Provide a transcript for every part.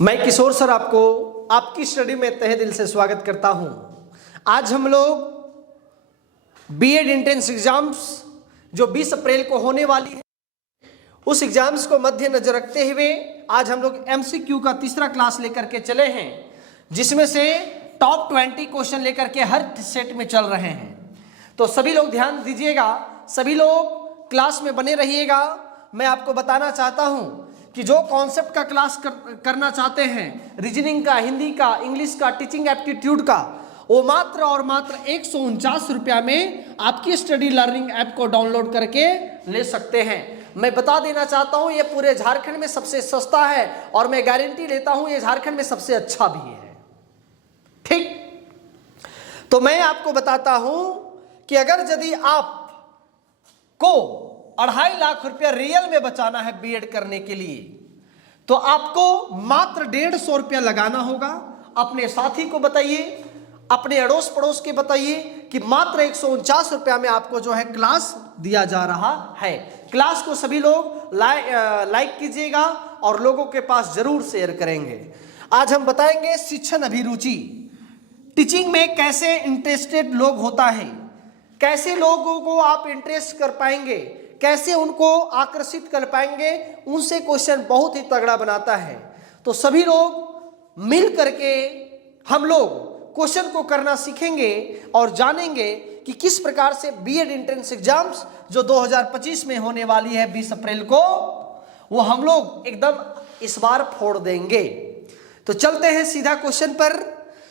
मैं किशोर सर आपको आपकी स्टडी में तहे दिल से स्वागत करता हूं। आज हम लोग बीएड एंट्रेंस एग्जाम्स जो 20 अप्रैल को होने वाली है, उस एग्जाम्स को मद्देनजर रखते हुए आज हम लोग एमसीक्यू का तीसरा क्लास लेकर के चले हैं, जिसमें से टॉप 20 क्वेश्चन लेकर के हर सेट में चल रहे हैं। तो सभी लोग ध्यान दीजिएगा, सभी लोग क्लास में बने रहिएगा। मैं आपको बताना चाहता हूं कि जो कॉन्सेप्ट का क्लास करना चाहते हैं, रीजनिंग का, हिंदी का, इंग्लिश का, टीचिंग एप्टीट्यूड का, वो मात्र और मात्र 149 रुपया में आपकी स्टडी लर्निंग ऐप को डाउनलोड करके ले सकते हैं। मैं बता देना चाहता हूं, ये पूरे झारखंड में सबसे सस्ता है और मैं गारंटी लेता हूं ये झारखंड में सबसे अच्छा भी है। ठीक, तो मैं आपको बताता हूं कि अगर यदि आपको 2.5 लाख रुपया रियल में बचाना है बीएड करने के लिए, तो आपको मात्र 150 रुपया लगाना होगा। अपने साथी को बताइए, अपने अड़ोस पड़ोस के बताइए कि मात्र 149 रुपया में आपको जो है क्लास दिया जा रहा है। क्लास को सभी लोग लाइक कीजिएगा और लोगों के पास जरूर शेयर करेंगे। आज हम बताएंगे शिक्षण अभिरुचि, टीचिंग में कैसे इंटरेस्टेड लोग होता है, कैसे लोगों को आप इंटरेस्ट कर पाएंगे, कैसे उनको आकर्षित कर पाएंगे, उनसे क्वेश्चन बहुत ही तगड़ा बनाता है। तो सभी लोग मिल करके हम लोग क्वेश्चन को करना सीखेंगे और जानेंगे कि किस प्रकार से बीएड एंट्रेंस एग्जाम्स जो 2025 में होने वाली है 20 अप्रैल को, वो हम लोग एकदम इस बार फोड़ देंगे। तो चलते हैं सीधा क्वेश्चन पर,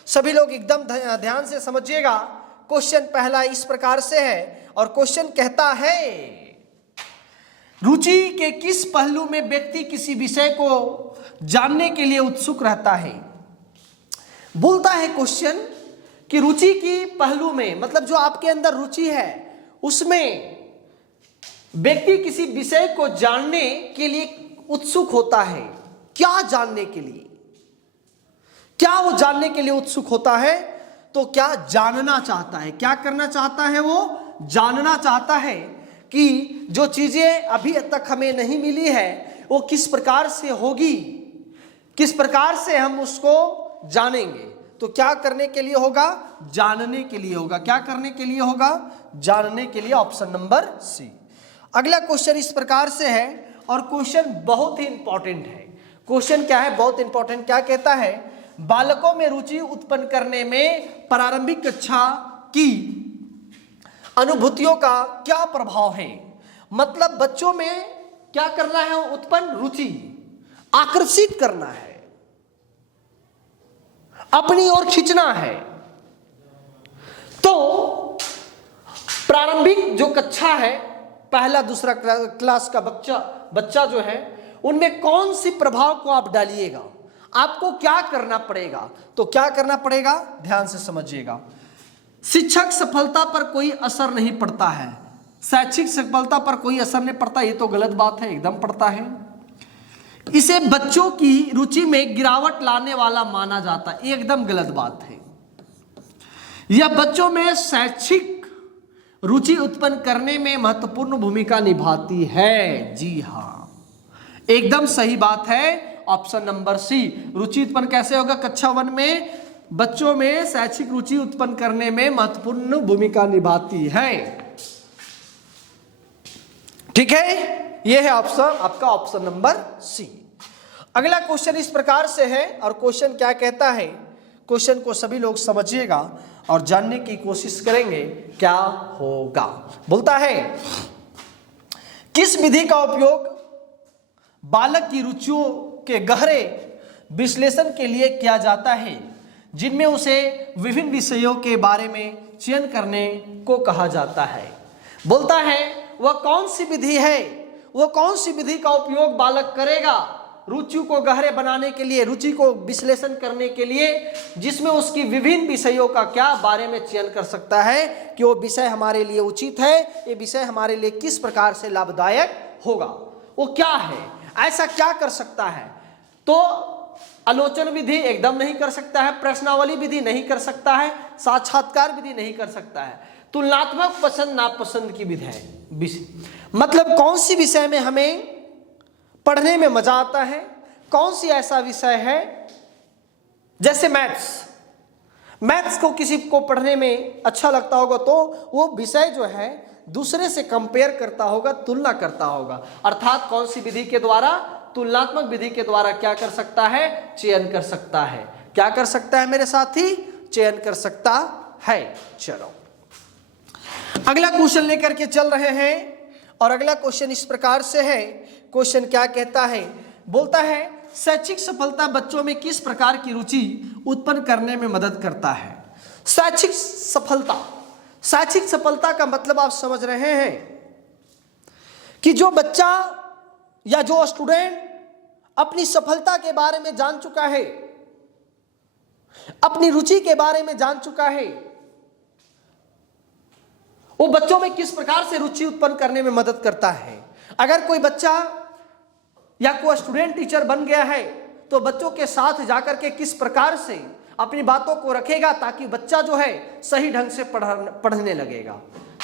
सभी लोग एकदम ध्यान से समझिएगा। क्वेश्चन पहला इस प्रकार से है और क्वेश्चन कहता है, रुचि के किस पहलू में व्यक्ति किसी विषय को जानने के लिए उत्सुक रहता है। बोलता है क्वेश्चन कि रुचि की पहलू में, मतलब जो आपके अंदर रुचि है उसमें व्यक्ति किसी विषय को जानने के लिए उत्सुक होता है। क्या जानने के लिए, क्या वो जानने के लिए उत्सुक होता है? तो क्या जानना चाहता है, क्या करना चाहता है? वो जानना चाहता है कि जो चीजें अभी तक हमें नहीं मिली है वो किस प्रकार से होगी, किस प्रकार से हम उसको जानेंगे। तो क्या करने के लिए होगा? जानने के लिए होगा। क्या करने के लिए होगा? जानने के लिए। Option number C. अगला क्वेश्चन इस प्रकार से है और क्वेश्चन बहुत ही इंपॉर्टेंट है। क्वेश्चन क्या है? बहुत इंपॉर्टेंट। क्या कहता है? बालकों में रुचि उत्पन्न करने में प्रारंभिक कक्षा की अनुभूतियों का क्या प्रभाव है। मतलब बच्चों में क्या करना है? उत्पन्न रुचि, आकर्षित करना है, अपनी ओर खींचना है। तो प्रारंभिक जो कक्षा है, पहला दूसरा क्लास का बच्चा जो है, उनमें कौन सी प्रभाव को आप डालिएगा, आपको क्या करना पड़ेगा? तो क्या करना पड़ेगा? ध्यान से समझिएगा। शिक्षक सफलता पर कोई असर नहीं पड़ता है, शैक्षिक सफलता पर कोई असर नहीं पड़ता, ये तो गलत बात है, एकदम पड़ता है। इसे बच्चों की रुचि में गिरावट लाने वाला माना जाता है, एकदम गलत बात है। यह बच्चों में शैक्षिक रुचि उत्पन्न करने में महत्वपूर्ण भूमिका निभाती है। जी हाँ, एकदम सही बात है। ऑप्शन नंबर सी। रुचि उत्पन्न कैसे होगा? कक्षा 1 में बच्चों में शैक्षिक रुचि उत्पन्न करने में महत्वपूर्ण भूमिका निभाती है। ठीक है, यह है ऑप्शन आपका, ऑप्शन नंबर सी। अगला क्वेश्चन इस प्रकार से है और क्वेश्चन क्या कहता है? क्वेश्चन को सभी लोग समझिएगा और जानने की कोशिश करेंगे क्या होगा। बोलता है, किस विधि का उपयोग बालक की रुचियों के गहरे विश्लेषण के लिए किया जाता है, जिनमें उसे विभिन्न विषयों के बारे में चयन करने को कहा जाता है। बोलता है, वह कौन सी विधि है, वह कौन सी विधि का उपयोग बालक करेगा रुचि को गहरे बनाने के लिए, रुचि को विश्लेषण करने के लिए, जिसमें उसकी विभिन्न विषयों का क्या बारे में चयन कर सकता है कि वो विषय हमारे लिए उचित है, ये विषय हमारे लिए किस प्रकार से लाभदायक होगा। वो क्या है, ऐसा क्या कर सकता है? तो आलोचन विधि एकदम नहीं कर सकता है, प्रश्नावली विधि नहीं कर सकता है, साक्षात्कार विधि नहीं कर सकता है, तुलनात्मक पसंद नापसंद की विधि है। मतलब कौन सी विषय में हमें पढ़ने में मजा आता है, कौन सी ऐसा विषय है, जैसे मैथ्स को किसी को पढ़ने में अच्छा लगता होगा तो वो विषय जो है दूसरे से कंपेयर करता होगा, तुलना करता होगा, अर्थात कौन सी विधि के द्वारा, तुलनात्मक विधि के द्वारा क्या कर सकता है, चयन कर सकता है। क्या कर सकता है मेरे साथी, चयन कर सकता है। चलो अगला क्वेश्चन लेकर के चल रहे हैं और अगला क्वेश्चन इस प्रकार से है। क्वेश्चन क्या कहता है, बोलता है शैक्षिक सफलता बच्चों में किस प्रकार की रुचि उत्पन्न करने में मदद करता है। शैक्षिक सफलता का मतलब आप समझ रहे हैं कि जो बच्चा या जो स्टूडेंट अपनी सफलता के बारे में जान चुका है, अपनी रुचि के बारे में जान चुका है, वो बच्चों में किस प्रकार से रुचि उत्पन्न करने में मदद करता है। अगर कोई बच्चा या कोई स्टूडेंट टीचर बन गया है तो बच्चों के साथ जाकर के किस प्रकार से अपनी बातों को रखेगा ताकि बच्चा जो है सही ढंग से पढ़ने लगेगा।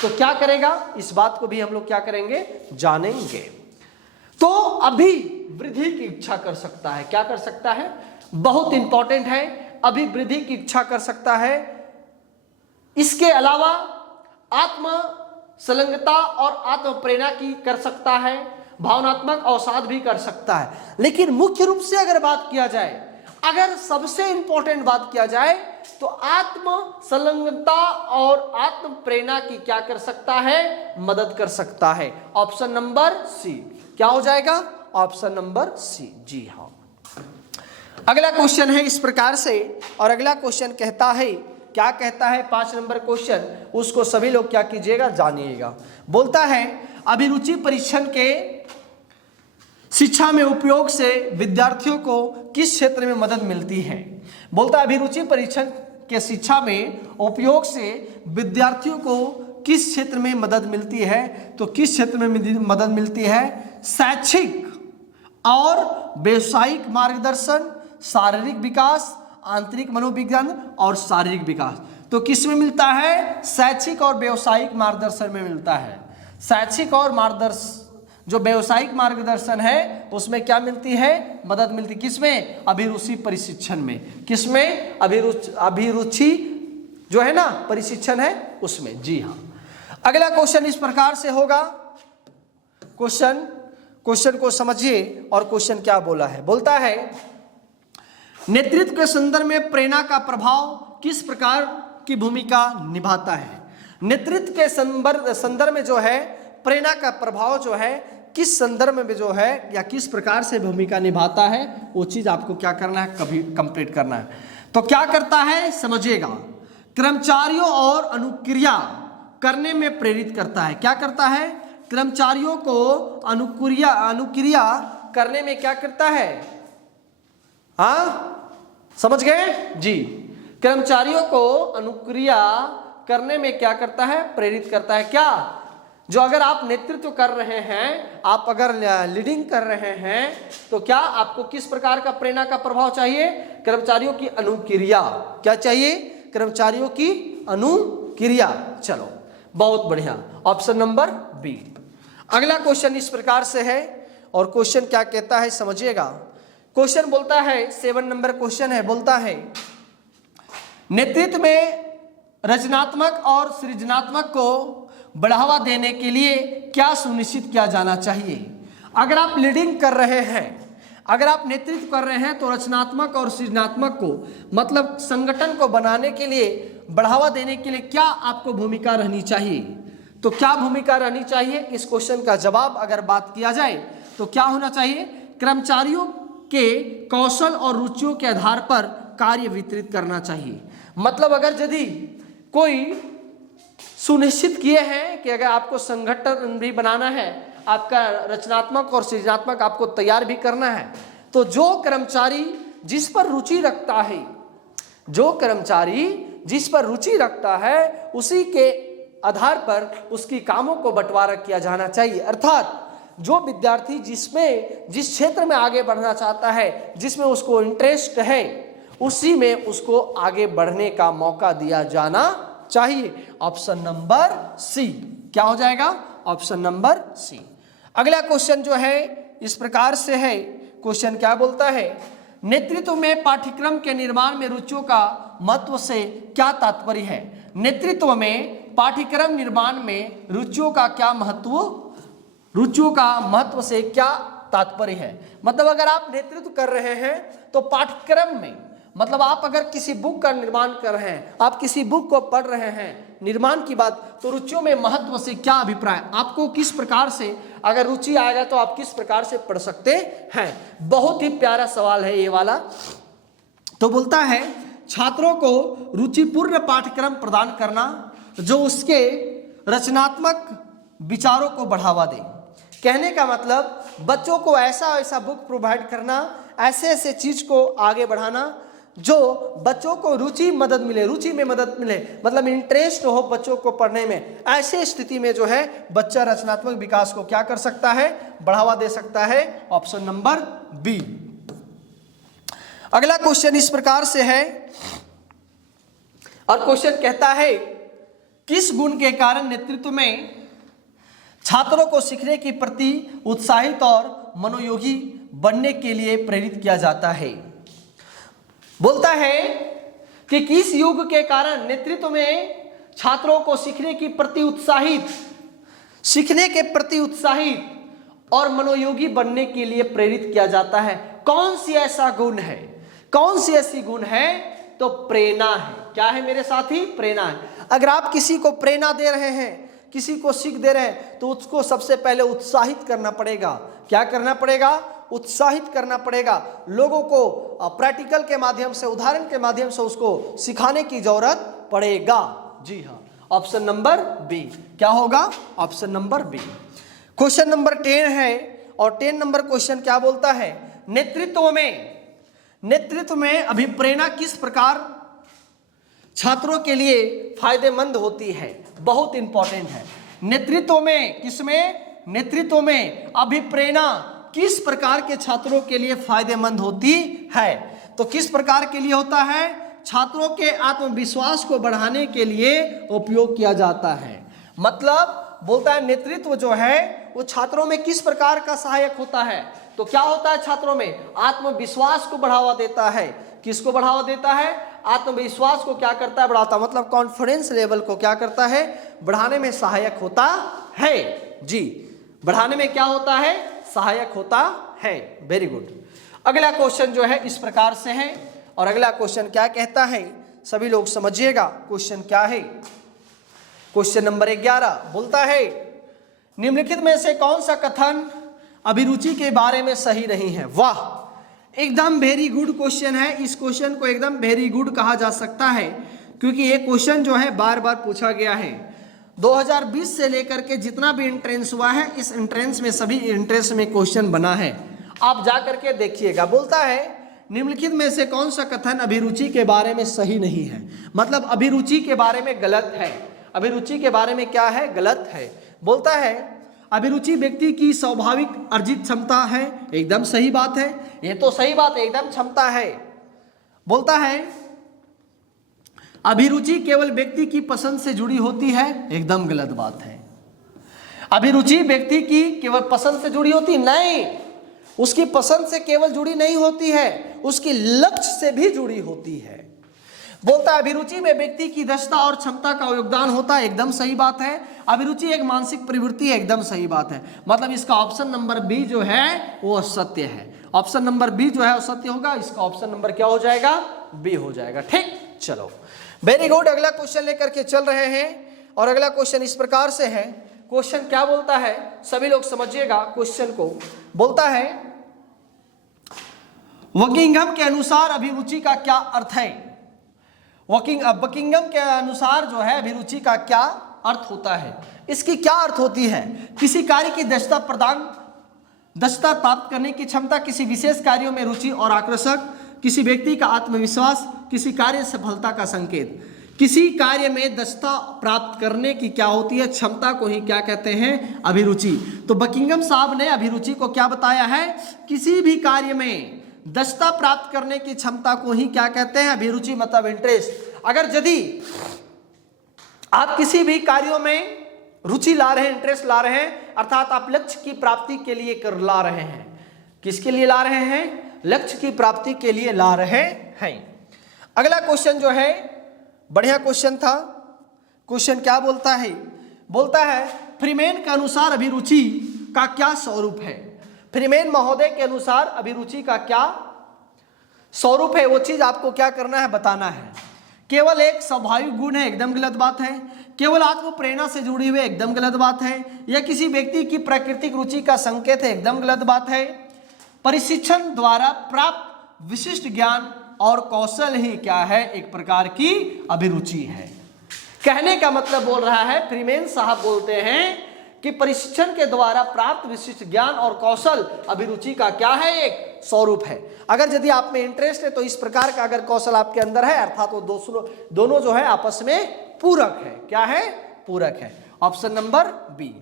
तो क्या करेगा, इस बात को भी हम लोग क्या करेंगे, जानेंगे। तो अभिवृद्धि की इच्छा कर सकता है। क्या कर सकता है, बहुत इंपॉर्टेंट है, अभिवृद्धि की इच्छा कर सकता है। इसके अलावा आत्म संलग्नता और आत्म प्रेरणा की कर सकता है, भावनात्मक अवसाद भी कर सकता है। लेकिन मुख्य रूप से अगर बात किया जाए, अगर सबसे इंपॉर्टेंट बात किया जाए तो आत्म संलग्नता और आत्म प्रेरणा की क्या कर सकता है, मदद कर सकता है। ऑप्शन नंबर सी क्या हो जाएगा, ऑप्शन नंबर सी, जी हाँ। अगला क्वेश्चन है इस प्रकार से और अगला क्वेश्चन कहता है, क्या कहता है 5 नंबर क्वेश्चन, उसको सभी लोग क्या कीजिएगा, जानिएगा। बोलता है अभिरुचि परीक्षण के शिक्षा में उपयोग से विद्यार्थियों को किस क्षेत्र में मदद मिलती है। बोलता है अभिरुचि परीक्षण के शिक्षा में उपयोग से विद्यार्थियों को किस क्षेत्र में मदद मिलती है। तो किस क्षेत्र में मदद मिलती है, शैक्षिक और व्यवसायिक मार्गदर्शन, शारीरिक विकास, आंतरिक मनोविज्ञान और शारीरिक विकास। तो किस में मिलता है, शैक्षिक और व्यवसायिक मार्गदर्शन में मिलता है। शैक्षिक और मार्गदर्शन, जो व्यवसायिक मार्गदर्शन है उसमें क्या मिलती है, मदद मिलती, किसमें, अभिरुचि प्रशिक्षण में। किसमें, अभिरुचि जो है ना प्रशिक्षण है उसमें, जी हाँ। अगला क्वेश्चन इस प्रकार से होगा, क्वेश्चन को समझिए और क्वेश्चन क्या बोला है। बोलता है नेतृत्व के संदर्भ में प्रेरणा का प्रभाव किस प्रकार की भूमिका निभाता है। नेतृत्व के संदर्भ में जो है प्रेरणा का प्रभाव जो है किस संदर्भ में जो है या किस प्रकार से भूमिका निभाता है, वो चीज आपको क्या करना है, कभी कंप्लीट करना है। तो क्या करता है समझिएगा, कर्मचारियों और अनुक्रिया करने में प्रेरित करता है। क्या करता है, कर्मचारियों को अनुक्रिया करने में क्या करता है, हाँ समझ गए जी। कर्मचारियों को अनुक्रिया करने में क्या करता है, प्रेरित करता है। क्या, जो अगर आप नेतृत्व कर रहे हैं, आप अगर लीडिंग कर रहे हैं तो क्या आपको किस प्रकार का प्रेरणा का प्रभाव चाहिए, कर्मचारियों की अनुक्रिया। क्या चाहिए, कर्मचारियों की अनुक्रिया। चलो बहुत बढ़िया, ऑप्शन नंबर बी। अगला क्वेश्चन इस प्रकार से है और क्वेश्चन क्या कहता है समझिएगा। क्वेश्चन बोलता है 7 नंबर क्वेश्चन है, बोलता है नेतृत्व में रचनात्मक और सृजनात्मक को बढ़ावा देने के लिए क्या सुनिश्चित किया जाना चाहिए। अगर आप लीडिंग कर रहे हैं, अगर आप नेतृत्व कर रहे हैं तो रचनात्मक और सृजनात्मक को मतलब संगठन को बनाने के लिए, बढ़ावा देने के लिए क्या आपको भूमिका रहनी चाहिए। तो क्या भूमिका रहनी चाहिए, इस क्वेश्चन का जवाब अगर बात किया जाए तो क्या होना चाहिए, कर्मचारियों के कौशल और रुचियों के आधार पर कार्य वितरित करना चाहिए। मतलब अगर यदि कोई सुनिश्चित किए हैं कि अगर आपको संगठन भी बनाना है, आपका रचनात्मक और सृजनात्मक आपको तैयार भी करना है, तो जो कर्मचारी जिस पर रुचि रखता है, जो कर्मचारी जिस पर रुचि रखता है उसी के आधार पर उसकी कामों को बंटवारा किया जाना चाहिए। अर्थात जो विद्यार्थी जिस क्षेत्र में आगे बढ़ना चाहता है, जिसमें उसको इंटरेस्ट है, उसी में उसको आगे बढ़ने का मौका दिया जाना चाहिए। ऑप्शन नंबर सी क्या हो जाएगा, ऑप्शन नंबर सी। अगला क्वेश्चन जो है इस प्रकार से है, क्वेश्चन क्या बोलता है, नेतृत्व में पाठ्यक्रम के निर्माण में रुचियों का महत्व से क्या तात्पर्य है। नेतृत्व में पाठ्यक्रम निर्माण में रुचियों का क्या महत्व, रुचियों का महत्व से क्या तात्पर्य है। मतलब अगर आप नेतृत्व कर रहे हैं तो पाठ्यक्रम में, मतलब आप अगर किसी बुक का निर्माण कर रहे हैं, आप किसी बुक को पढ़ रहे हैं, निर्माण की बात, तो रुचियों में महत्व से क्या अभिप्राय, आपको किस प्रकार से अगर रुचि आएगा तो आप किस प्रकार से पढ़ सकते हैं। बहुत ही प्यारा सवाल है ये वाला। तो बोलता है छात्रों को रुचिपूर्ण पाठ्यक्रम प्रदान करना जो उसके रचनात्मक विचारों को बढ़ावा दे। कहने का मतलब बच्चों को ऐसा ऐसा बुक प्रोवाइड करना, ऐसे ऐसे चीज को आगे बढ़ाना जो बच्चों को रुचि में मदद मिले, मतलब इंटरेस्ट हो बच्चों को पढ़ने में। ऐसे स्थिति में जो है बच्चा रचनात्मक विकास को क्या कर सकता है, बढ़ावा दे सकता है। Option number B. अगला क्वेश्चन इस प्रकार से है, और क्वेश्चन कहता है किस गुण के कारण नेतृत्व में छात्रों को सीखने के प्रति उत्साहित और मनोयोगी बनने के लिए प्रेरित किया जाता है। बोलता है कि किस युग के कारण नेतृत्व में छात्रों को सीखने के प्रति उत्साहित और मनोयोगी बनने के लिए प्रेरित किया जाता है। कौन सी ऐसा गुण है, कौन सी ऐसी गुण है, तो प्रेरणा है। क्या है मेरे साथी, प्रेरणा है। अगर आप किसी को प्रेरणा दे रहे हैं, किसी को सीख दे रहे हैं, तो उसको सबसे पहले उत्साहित करना पड़ेगा। क्या करना पड़ेगा, उत्साहित करना पड़ेगा। लोगों को प्रैक्टिकल के माध्यम से, उदाहरण के माध्यम से उसको सिखाने की जरूरत पड़ेगा। जी हाँ, ऑप्शन नंबर बी। क्या होगा, option number B. Question number 10 है, और 10 नंबर क्वेश्चन क्या बोलता है, नेतृत्व में अभिप्रेरणा किस प्रकार छात्रों के लिए फायदेमंद होती है। बहुत इंपॉर्टेंट है। नेतृत्व में, किसमें, नेतृत्व में अभिप्रेरणा किस प्रकार के छात्रों के लिए फायदेमंद होती है। तो किस प्रकार के लिए होता है, छात्रों के आत्मविश्वास को बढ़ाने के लिए उपयोग किया जाता है। मतलब बोलता है नेतृत्व जो है वो छात्रों में किस प्रकार का सहायक होता है। तो क्या होता है, छात्रों में आत्मविश्वास को बढ़ावा देता है। किसको बढ़ावा देता है, आत्मविश्वास को क्या करता है, बढ़ाता, मतलब कॉन्फिडेंस लेवल को क्या करता है, बढ़ाने में सहायक होता है। जी, बढ़ाने में क्या होता है, सहायक होता है। Very good. अगला क्वेश्चन जो है इस प्रकार से है, और अगला क्वेश्चन क्या कहता है, सभी लोग समझिएगा। क्वेश्चन क्या है, क्वेश्चन नंबर 11 बोलता है निम्नलिखित में से कौन सा कथन अभिरुचि के बारे में सही नहीं है। वाह, एकदम वेरी गुड क्वेश्चन है। इस क्वेश्चन को एकदम वेरी गुड कहा जा सकता है, क्योंकि ये क्वेश्चन जो है बार बार पूछा गया है। 2020 से लेकर के जितना भी एंट्रेंस हुआ है, इस एंट्रेंस में सभी एंट्रेंस में क्वेश्चन बना है। आप जा करके देखिएगा। बोलता है निम्नलिखित में से कौन सा कथन अभिरुचि के बारे में सही नहीं है। मतलब अभिरुचि के बारे में गलत है। अभिरुचि के बारे में क्या है, गलत है। बोलता है अभिरुचि व्यक्ति की स्वाभाविक अर्जित क्षमता है। एकदम सही बात है, ये तो सही बात है, एकदम क्षमता है। बोलता है अभिरुचि केवल व्यक्ति की पसंद से जुड़ी होती है। एकदम गलत बात है। अभिरुचि व्यक्ति की केवल पसंद से जुड़ी होती नहीं, उसकी पसंद से केवल जुड़ी नहीं होती है, उसकी लक्ष्य से भी जुड़ी होती है। बोलता है अभिरुचि में व्यक्ति की दक्षता और क्षमता का योगदान होता है। एकदम सही बात है। अभिरुचि एक मानसिक प्रवृत्ति है। एकदम सही बात है। मतलब इसका ऑप्शन नंबर बी जो है वो सत्य है। ऑप्शन नंबर बी जो है वो सत्य होगा। इसका ऑप्शन नंबर क्या हो जाएगा, बी हो जाएगा। ठीक, चलो वेरी गुड। अगला क्वेश्चन लेकर के चल रहे हैं, और अगला क्वेश्चन इस प्रकार से है। क्वेश्चन क्या बोलता है, सभी लोग समझिएगा क्वेश्चन को। बोलता है बकिंघम के अनुसार अभिरुचि का क्या अर्थ है। बकिंघम के अनुसार जो है अभिरुचि का क्या अर्थ होता है, इसकी क्या अर्थ होती है। किसी कार्य की दक्षता प्राप्त करने की क्षमता, किसी विशेष कार्यों में रुचि और आकर्षक, किसी व्यक्ति का आत्मविश्वास, किसी कार्य सफलता का संकेत। किसी कार्य में दक्षता प्राप्त करने की क्या होती है, क्षमता को ही क्या कहते हैं, अभिरुचि। तो बकिंघम साहब ने अभिरुचि को क्या बताया है, किसी भी कार्य में दक्षता प्राप्त करने की क्षमता को ही क्या कहते हैं, अभिरुचि, मतलब इंटरेस्ट। अगर यदि आप किसी भी कार्यों में रुचि ला रहे हैं, इंटरेस्ट ला रहे हैं, अर्थात आप लक्ष्य की प्राप्ति के लिए कर ला रहे हैं, किसके लिए ला रहे हैं? लक्ष्य की प्राप्ति के लिए ला रहे हैं। अगला क्वेश्चन जो है बढ़िया क्वेश्चन था। क्वेश्चन क्या बोलता है? बोलता है फ्रीमेन के अनुसार अभिरुचि का क्या स्वरूप है? फ्रीमेन महोदय के अनुसार अभिरुचि का क्या स्वरूप है? वो चीज आपको क्या करना है? बताना है। केवल एक स्वाभाविक गुण है, एकदम गलत बात है। केवल आत्म प्रेरणा से जुड़ी हुई, एकदम गलत बात है। यह किसी व्यक्ति की प्राकृतिक रुचि का संकेत है, एकदम गलत बात है। प्रशिक्षण द्वारा प्राप्त विशिष्ट ज्ञान और कौशल ही क्या है? एक प्रकार की अभिरुचि है। कहने का मतलब बोल रहा है, फ्रीमेन साहब बोलते हैं कि प्रशिक्षण के द्वारा प्राप्त विशिष्ट ज्ञान और कौशल अभिरुचि का क्या है? एक स्वरूप है। अगर यदि आप में इंटरेस्ट है तो इस प्रकार का अगर कौशल आपके अंदर है, अर्थात वो दोनों जो है आपस में पूरक है। क्या है? पूरक है। Option number B.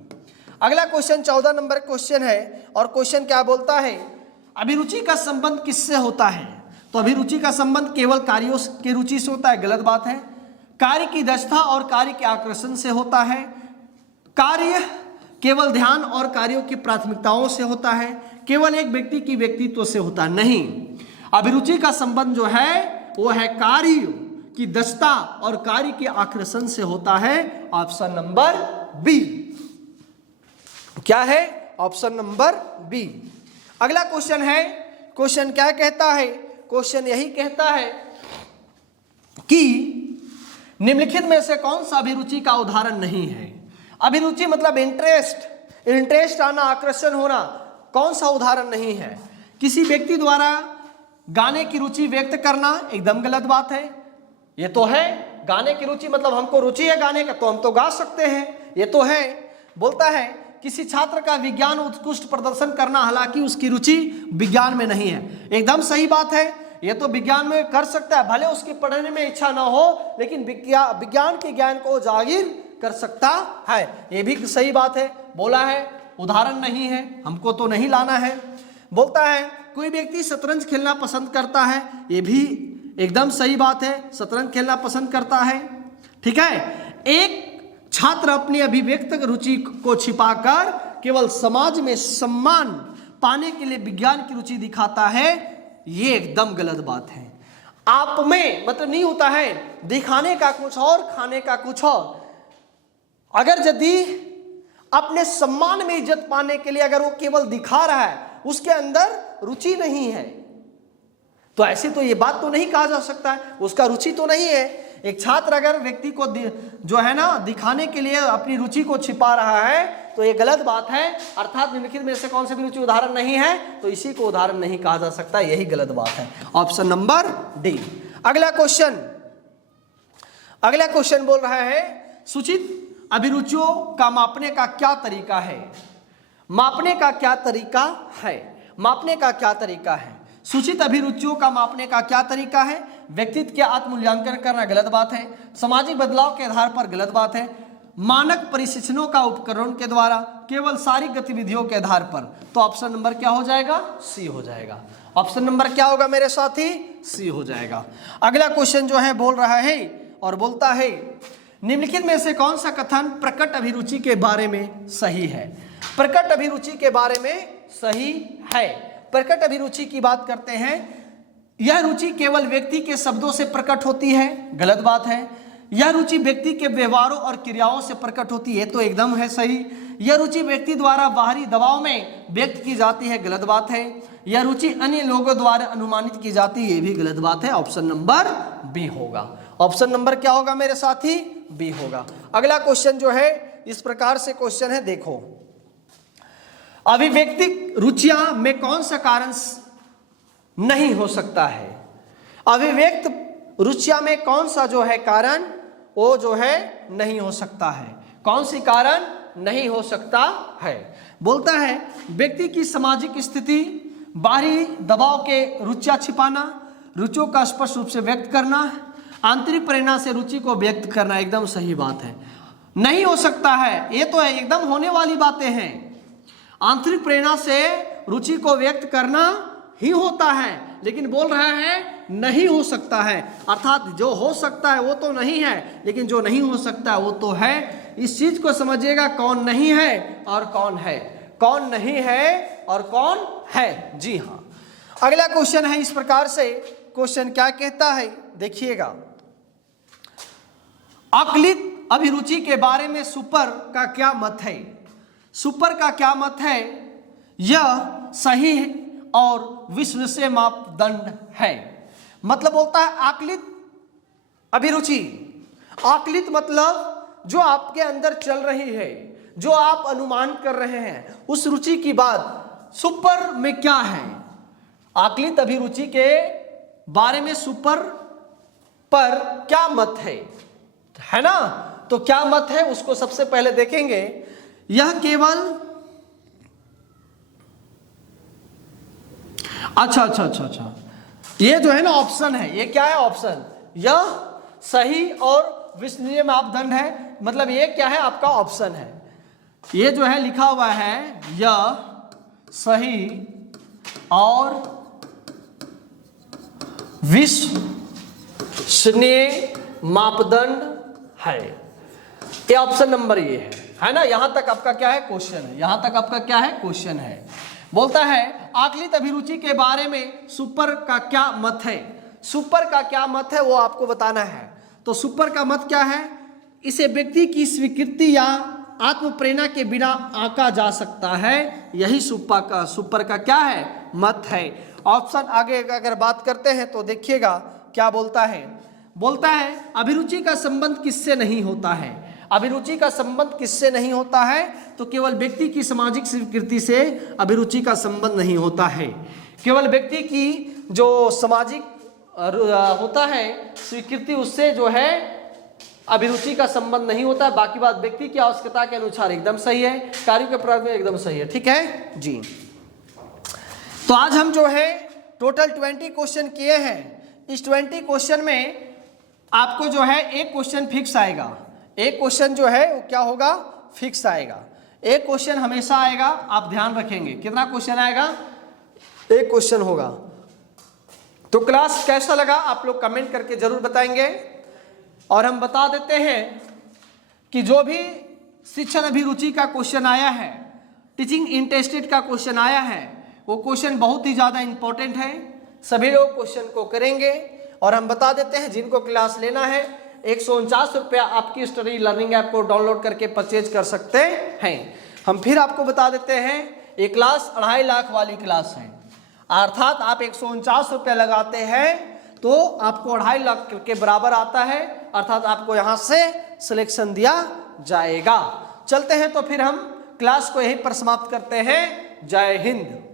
अगला क्वेश्चन 14 नंबर क्वेश्चन है, और क्वेश्चन क्या बोलता है? अभिरुचि का संबंध किससे होता है? तो अभिरुचि का संबंध केवल कार्यों की रुचि से होता है, गलत बात है। कार्य की दक्षता और कार्य के आकर्षण से होता है। कार्य केवल ध्यान और कार्यों की प्राथमिकताओं से होता है। केवल एक व्यक्ति की व्यक्तित्व से होता नहीं। अभिरुचि का संबंध जो है वो है कार्य की दक्षता और कार्य के आकर्षण से होता है। Option number B. क्या है? Option number B. अगला क्वेश्चन है, क्वेश्चन क्या कहता है? क्वेश्चन यही कहता है कि निम्नलिखित में से कौन सा अभिरुचि का उदाहरण नहीं है? अभिरुचि मतलब इंटरेस्ट आना, आकर्षण होना, कौन सा उदाहरण नहीं है? किसी व्यक्ति द्वारा गाने की रुचि व्यक्त करना, एकदम गलत बात है। ये तो है गाने की रुचि, मतलब हमको रुचि है गाने का तो हम तो गा सकते हैं, ये तो है। बोलता है किसी छात्र का विज्ञान उत्कृष्ट प्रदर्शन करना, हालांकि उसकी रुचि विज्ञान में नहीं है, एकदम सही बात है। ये तो विज्ञान में कर सकता है, भले उसकी पढ़ने में इच्छा ना हो, लेकिन विज्ञान के ज्ञान को जाहिर कर सकता है, ये भी सही बात है। बोला है उदाहरण नहीं है, हमको तो नहीं लाना है। बोलता है कोई व्यक्ति शतरंज खेलना पसंद करता है, ये भी एकदम सही बात है, शतरंज खेलना पसंद करता है। ठीक है। एक छात्र अपनी अभिव्यक्त रुचि को छिपाकर केवल समाज में सम्मान पाने के लिए विज्ञान की रुचि दिखाता है, ये एकदम गलत बात है। आप में मतलब नहीं होता है, दिखाने का कुछ और, खाने का कुछ और। अगर यदि अपने सम्मान में इज्जत पाने के लिए अगर वो केवल दिखा रहा है, उसके अंदर रुचि नहीं है, तो ऐसे तो ये बात तो नहीं कहा जा सकता है, उसका रुचि तो नहीं है। एक छात्र अगर व्यक्ति को जो है ना दिखाने के लिए अपनी रुचि को छिपा रहा है तो ये गलत बात है। अर्थात निम्नलिखित में से कौन सी भी रुचि उदाहरण नहीं है, तो इसी को उदाहरण नहीं कहा जा सकता, यही गलत बात है। Option number D. अगला क्वेश्चन बोल रहा है सूचित अभिरुचियों का मापने का क्या तरीका है? मापने का क्या तरीका है? मापने का क्या तरीका है? सूचित अभिरुचियों का मापने का क्या तरीका है? व्यक्तित्व के आत्ममूल्यांकन करना, गलत बात है। सामाजिक बदलाव के आधार पर, गलत बात है। मानक प्रशिक्षणों का उपकरण के द्वारा, केवल शारीरिक गतिविधियों के आधार पर। तो ऑप्शन नंबर क्या हो जाएगा? सी हो जाएगा। ऑप्शन नंबर क्या होगा मेरे साथी? सी हो जाएगा। अगला क्वेश्चन जो है बोल रहा है और बोलता है निम्नलिखित में से कौन सा कथन प्रकट अभिरुचि के बारे में सही है? प्रकट अभिरुचि के बारे में सही है। प्रकट अभिरुचि की बात करते हैं, यह रुचि केवल व्यक्ति के शब्दों से प्रकट होती है, गलत बात है। यह रुचि व्यक्ति के व्यवहारों और क्रियाओं से प्रकट होती है, तो एकदम है सही। यह रुचि व्यक्ति द्वारा बाहरी दबाव में व्यक्त की जाती है, गलत बात है। यह रुचि अन्य लोगों द्वारा अनुमानित की जाती है, ये भी गलत बात है। ऑप्शन नंबर बी होगा। ऑप्शन नंबर क्या होगा मेरे साथी? बी होगा। अगला क्वेश्चन जो है इस प्रकार से क्वेश्चन है, देखो अभिव्यक्तिक रुचियां में कौन सा कारण नहीं हो सकता है? अभिव्यक्त रुचियां में कौन सा जो है कारण वो जो है नहीं हो सकता है? कौन सी कारण नहीं हो सकता है? बोलता है व्यक्ति की सामाजिक स्थिति, बाहरी दबाव के रुचियां छिपाना, रुचियों का स्पष्ट रूप से व्यक्त करना, आंतरिक प्रेरणा से रुचि को व्यक्त करना, एकदम सही बात है। नहीं हो सकता है, ये तो है एकदम होने वाली बातें हैं। आंतरिक प्रेरणा से रुचि को व्यक्त करना ही होता है, लेकिन बोल रहा है नहीं हो सकता है, अर्थात जो हो सकता है वो तो नहीं है, लेकिन जो नहीं हो सकता वो तो है। इस चीज को समझिएगा, कौन नहीं है और कौन है, कौन नहीं है और कौन है। जी हाँ, अगला क्वेश्चन है इस प्रकार से। क्वेश्चन क्या कहता है, देखिएगा। आकलित अभिरुचि के बारे में सुपर का क्या मत है? सुपर का क्या मत है? यह सही और विश्वसनीय मापदंड है। मतलब बोलता है आकलित अभिरुचि। आकलित मतलब जो आपके अंदर चल रही है, जो आप अनुमान कर रहे हैं, उस रुचि की बात सुपर में क्या है। आकलित अभिरुचि के बारे में सुपर पर क्या मत है ना? तो क्या मत है उसको सबसे पहले देखेंगे। यह केवल अच्छा, ये जो है ना ऑप्शन है, ये क्या है ऑप्शन? यह सही और विश्वसनीय मापदंड है। मतलब ये क्या है आपका ऑप्शन है। ये जो है लिखा हुआ है यह सही और विश्वसनीय मापदंड है। ये ऑप्शन नंबर ये है ना? यहां तक आपका क्या है क्वेश्चन है, यहां तक आपका क्या है क्वेश्चन है। बोलता है आकलित अभिरुचि के बारे में सुपर का क्या मत है। सुपर का क्या मत है वो आपको बताना है। तो सुपर का मत क्या है? इसे व्यक्ति की स्वीकृति या आत्म प्रेरणा के बिना आंका जा सकता है। यही सुपर का क्या है? मत है। ऑप्शन आगे अगर बात करते हैं तो देखिएगा क्या बोलता है। बोलता है अभिरुचि का संबंध किससे नहीं होता है। अभिरुचि का संबंध किससे नहीं होता है? तो केवल व्यक्ति की सामाजिक स्वीकृति से अभिरुचि का संबंध नहीं होता है। केवल व्यक्ति की जो सामाजिक होता है स्वीकृति, उससे जो है अभिरुचि का संबंध नहीं होता है। बाकी बात व्यक्ति की आवश्यकता के अनुसार एकदम सही है, कार्यों के प्रयोग में एकदम सही है। ठीक है जी। तो आज हम जो है टोटल 20 क्वेश्चन किए हैं। इस 20 क्वेश्चन में आपको जो है एक क्वेश्चन फिक्स आएगा। एक क्वेश्चन जो है वो क्या होगा? फिक्स आएगा। एक क्वेश्चन हमेशा आएगा, आप ध्यान रखेंगे। कितना क्वेश्चन आएगा? एक क्वेश्चन होगा। तो क्लास कैसा लगा आप लोग कमेंट करके जरूर बताएंगे। और हम बता देते हैं कि जो भी शिक्षण अभिरुचि का क्वेश्चन आया है, टीचिंग इंटरेस्टेड का क्वेश्चन आया है, वो क्वेश्चन बहुत ही ज़्यादा इंपॉर्टेंट है। सभी लोग क्वेश्चन को करेंगे। और हम बता देते हैं जिनको क्लास लेना है 149 रुपया आपकी स्टडी लर्निंग ऐप को डाउनलोड करके परचेज कर सकते हैं। हम फिर आपको बता देते हैं ये क्लास 2.5 लाख वाली क्लास है। अर्थात आप 149 रुपया लगाते हैं तो आपको 2.5 लाख के बराबर आता है। अर्थात आपको यहाँ से सिलेक्शन दिया जाएगा। चलते हैं तो फिर हम क्लास को यहीं पर समाप्त करते हैं। जय हिंद।